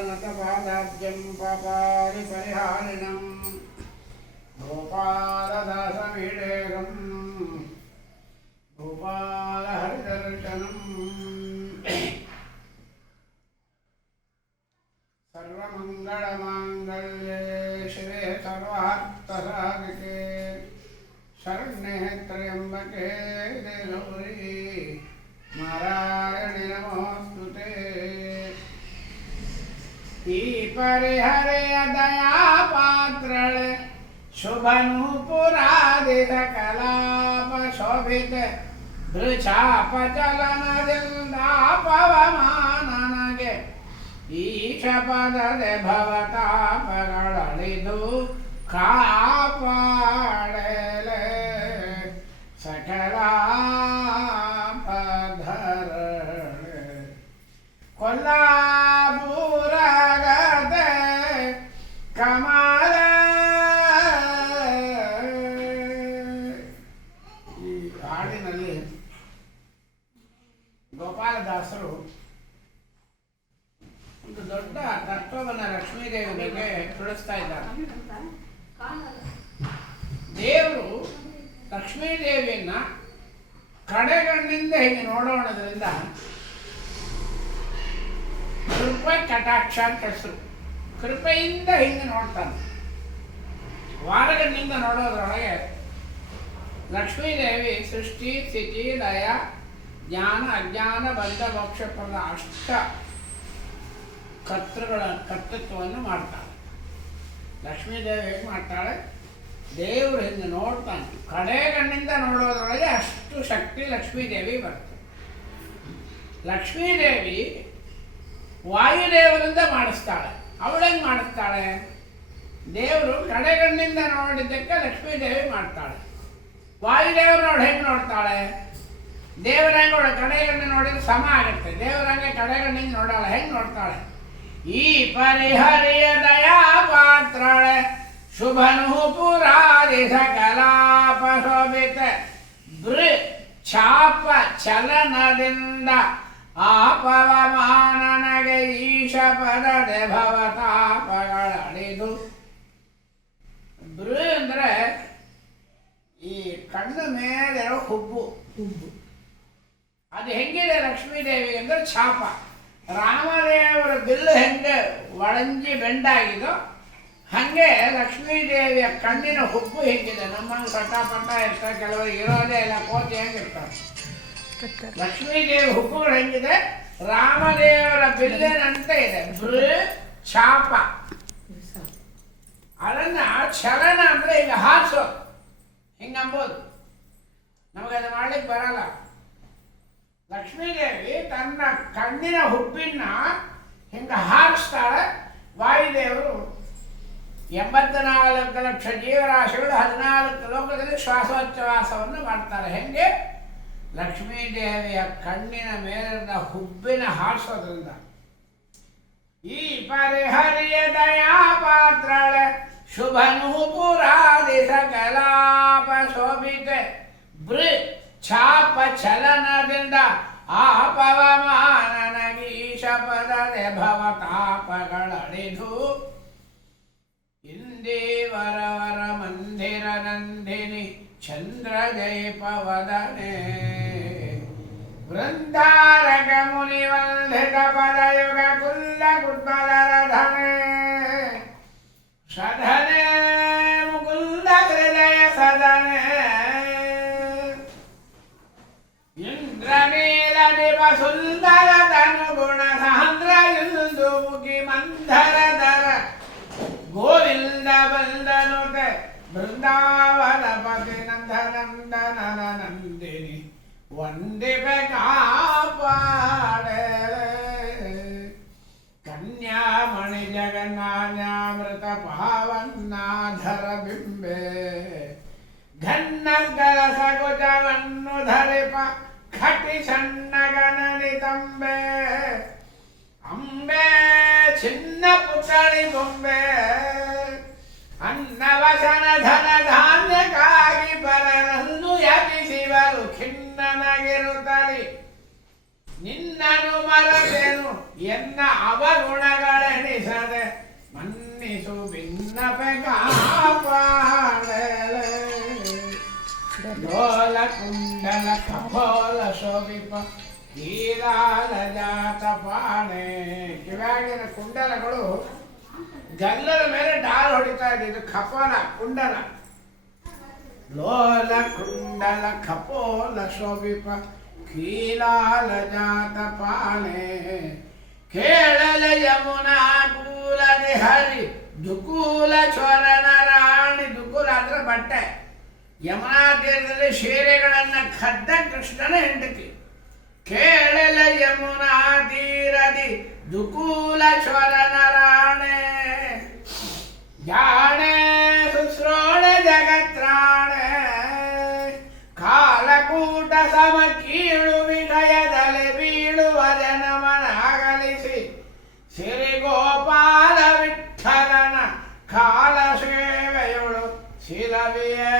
गोपालनटपादाब्जं पापानि परिहारिणं गोपालदासमीडेगं गोपालहरिदर्शनम् सर्वमङ्गलमाङ्गल्ये शिवे सर्वार्थसाधिके शरण्ये त्र्यम्बके गौरी नारायणि नमोऽस्तुते ಈ ಪರಿಹರೆಯ ದಯಾಪಾತ್ರಳೆ ಶುಭನೂಪುರಾದಿತ ಕಲಾಪ ಶೋಭಿತ ದೃಚಾಪ ಚಲನದಿಂದ ಪವಮಾನನಗೆ ಈಶ ಪದದೆ ಭವತಾಪಗಳಳಿದು ಕಾಪಾಡಲೆ ಸಕಲಾಪಧರಳೆ ಕೊಲ್ಲಾಪುರಗದೆ ಕಮಲ. ಈ ಹಾಡಿನಲ್ಲಿ ಗೋಪಾಲದಾಸರು ಒಂದು ದೊಡ್ಡ ತತ್ವವನ್ನು ಲಕ್ಷ್ಮೀದೇವಿ ಬಗ್ಗೆ ತಿಳಿಸ್ತಾ ಇದ್ದಾರೆ. ದೇವರು ಲಕ್ಷ್ಮೀದೇವಿಯನ್ನ ಕಡೆಗಣ್ಣಿಂದ ಹೀಗೆ ನೋಡೋಣದ್ರಿಂದ ಕೃಪೆ ಕಟಾಕ್ಷ ಅಂತ ಹೆಸರು. ಕೃಪೆಯಿಂದ ಹಿಂಗೆ ನೋಡ್ತಾನೆ. ವಾರಗಣ್ಣಿಂದ ನೋಡೋದ್ರೊಳಗೆ ಲಕ್ಷ್ಮೀದೇವಿ ಸೃಷ್ಟಿ ಸ್ಥಿತಿ ಲಯ ಜ್ಞಾನ ಅಜ್ಞಾನ ಬಂಧ ಮೋಕ್ಷಪ್ರದ ಅಷ್ಟ ಕರ್ತೃತ್ವವನ್ನು ಮಾಡ್ತಾಳೆ. ಲಕ್ಷ್ಮೀದೇವಿ ಹೇಗೆ ಮಾಡ್ತಾಳೆ? ದೇವರು ಹಿಂಗೆ ನೋಡ್ತಾನೆ. ಕಡೆಗಣ್ಣಿಂದ ನೋಡೋದ್ರೊಳಗೆ ಅಷ್ಟು ಶಕ್ತಿ ಲಕ್ಷ್ಮೀದೇವಿ ಬರ್ತದೆ. ಲಕ್ಷ್ಮೀದೇವಿ ವಾಯುದೇವರಿಂದ ಮಾಡಿಸ್ತಾಳೆ. ಅವಳೆಂಗೆ ಮಾಡಿಸ್ತಾಳೆ? ದೇವರು ಕಡೆಗಣ್ಣಿಂದ ನೋಡಿದ್ದಕ್ಕೆ ಲಕ್ಷ್ಮೀದೇವಿ ಮಾಡ್ತಾಳೆ. ವಾಯುದೇವರು ನೋಡಿ ಹೆಂಗೆ ನೋಡ್ತಾಳೆ? ದೇವರಂಗೆ ಕಡೆಗಣ್ಣು ನೋಡಿದ್ರೆ ಸಮ ಆಗುತ್ತೆ. ದೇವರಂಗೆ ಕಡೆಗಣ್ಣಿಂದ ನೋಡಲ್ಲ. ಹೆಂಗೆ ನೋಡ್ತಾಳೆ? ಈ ಪರಿಹರಿಯ ದಯಾಪಾತ್ರಳೆ ಶುಭನೂಪುರಾದಿಸ ಕಲಾಪ ಶೋಭಿತ ಬೃ ಛಾಪ ಚಲನದಿಂದ ಆಪವಮಾನನಗೆ ಈಶ ಪದದೆ ಭವತಾಪಗಳಳಿದು. ಬೃ ಅಂದರೆ ಈ ಕಣ್ಣು ಮೇಲೆ ಹುಬ್ಬು. ಅದು ಹೆಂಗಿದೆ ಲಕ್ಷ್ಮೀದೇವಿ ಅಂದರೆ ಛಾಪ. ರಾಮದೇವರ ಬಿಲ್ಲು ಹೆಂಗೆ ಒಳಂಜಿ ಬೆಂಡಾಗಿದೋ ಹಾಗೆ ಲಕ್ಷ್ಮೀದೇವಿಯ ಕಣ್ಣಿನ ಹುಬ್ಬು ಹೆಂಗಿದೆ. ನಮ್ಮಂಗೆ ಪಟ್ಟ ಇರ್ತಾರೆ, ಕೆಲವರು ಇರೋದೇ ಇಲ್ಲ, ಕೋತಿ ಹೆಂಗಿರ್ತಾರೆ. ಲಕ್ಷ್ಮೀದೇವಿ ಹುಬ್ಬುಗಳು ಹೆಂಗಿದೆ? ರಾಮದೇವರ ಬಿಲ್ಲಿನಂತೆ ಇದೆ. ಬೃ ಛಾಪ. ಅದನ್ನ ಚಲನ ಅಂದರೆ ಈಗ ಹಾರಿಸೋದು, ಹಿಂಗಂಬೋದು. ನಮಗದು ಮಾಡ್ಲಿಕ್ಕೆ ಬರಲ್ಲ. ಲಕ್ಷ್ಮೀದೇವಿ ತನ್ನ ಕಣ್ಣಿನ ಹುಬ್ಬಿನ ಹಿಂಗೆ ಹಾರಿಸ್ತಾಳೆ. ವಾಯುದೇವರು 84 ಲಕ್ಷ ಜೀವರಾಶಿಗಳು 14 ಲೋಕದಲ್ಲಿ ಶ್ವಾಸೋಚ್ಛ್ವಾಸವನ್ನು ಮಾಡ್ತಾರೆ. ಹೆಂಗೆ? ಲಕ್ಷ್ಮೀದೇವಿಯ ಕಣ್ಣಿನ ಮೇಲಿನ ಹುಬ್ಬಿನ ಹಾರಿಸೋದ್ರಿಂದ. ಈ ಪರಿಹರಿಯ ದಯಾಪಾತ್ರಳ ಶುಭನೂಪುರಾದಿಸ ಕಲಾಪ ಶೋಭಿತ ಬೃ ಛಾಪ ಚಲನದಿಂದ ಆಪವಮಾನನಗೀಶ ಪದದೆ ಭವತಾಪಗಳಳಿದು. ಇಂದೇವರವರ ಮಂದಿರ ನಂದಿನಿ ಚಂದ್ರ ಜೈಪವದನೆ ವೃಂದಾರಕ ಮುನಿವಂದಿತ ಪದಯುಗ ಕುಲ್ಲ ಕುಡ್ಮಲರಧನೆ ಸಧನೆ ಮುಕುಂದ ಹೃದಯ ಸದನೆ ಇಂದ್ರನೀಲ ದಿವ ಸುಂದರ ತನುಗುಣ ಸಾಂದ್ರ ಇಂದು ಮುಖಿ ಮಂದರದರ ಗೋವಿಂದ ಬಂದನುತೆ ಬೃಂದಾವನ ಪತಿ ನಂದನಂದನ ನಂದಿನಿ ವಂದಿಪೆ ಕಾಪಾಡೆ ಕನ್ಯಾಮಣಿ ಜಗನ್ನಾನ್ಯಾಮೃತ ಪಾವನ್ನಾಧರ ಬಿಂಬೆ ಘನ್ನಗಲ ಸಗುಜವನ್ನು ಧರಿಪ ಖಟಿ ಸಣ್ಣಗನನಿತಂಬೆ ಅಂಬೆ ಚಿನ್ನ ಪುತ್ರಿ ಬೊಂಬೆ ಅನ್ನವಸನ ಧನ ಧಾನ್ಯಕ್ಕಾಗಿ ಪರರನ್ನು ಯತಿಸಿವರು ನಿನ್ನನು ಮರತೆನು ಎನ್ನ ಅವಗುಣಗಳೆನಿಸದೆ ಮನ್ನಿಸು ಭಿನ್ನಪೆ ಕಾಪಾಡಲೆ ಲೋಲ ಕುಂಡಲ ಕಪೋಲ ಶೋಭಿಪ ಕೀಲಾಲ ಜಾತ ಪಾಣೆ. ಕಿವ್ಯಾಗಿನ ಕುಂಡಲಗಳು ಗಲ್ಲದ ಮೇಲೆ ಡಾಲ್ ಹೊಡಿತಾ ಇದೆ. ಇದು ಕಪೋಲ ಕುಂಡಲ. ಲೋಲ ಕುಂಡಲ ಕಪೋಲ ಶೋಭಿಪ ಕೀಲಾಲ ಜಾತ ಪಾಣೆ. ಕೇಳಲ ಯಮುನಾ ಕೂಲನೆ ಹರಿ ದುಕೂಲ ಚೋರನ ರಾಣಿ. ದುಕೂಲ ಅಂದ್ರೆ ಬಟ್ಟೆ. ಯಮುನಾ ತೀರದಲ್ಲಿ ಸೀರೆಗಳನ್ನ ಕದ್ದ ಕೃಷ್ಣನ ಹೆಂಡತಿ. ಕೇಳಲ ಯಮುನಾ ತೀರದಿ ದುಕೂಲ ಚೋರನ ರಾಣೆ. ಜಾಣೆ ಸುಶ್ರೋಣ ಜಗತ್ರಾಣೆ ಕಾಲಕೂಟ ಸಮ ಕೀಳು ವಿಷಯದಲ್ಲಿ ಬೀಳುವ ಜನಮನಾಗಲಿಸಿ ಸಿರಿ ಗೋಪಾಲ ವಿಠಲನ ಕಾಲ ಸೇವೆಯೊಳು ಶಿಲವಿಯೇ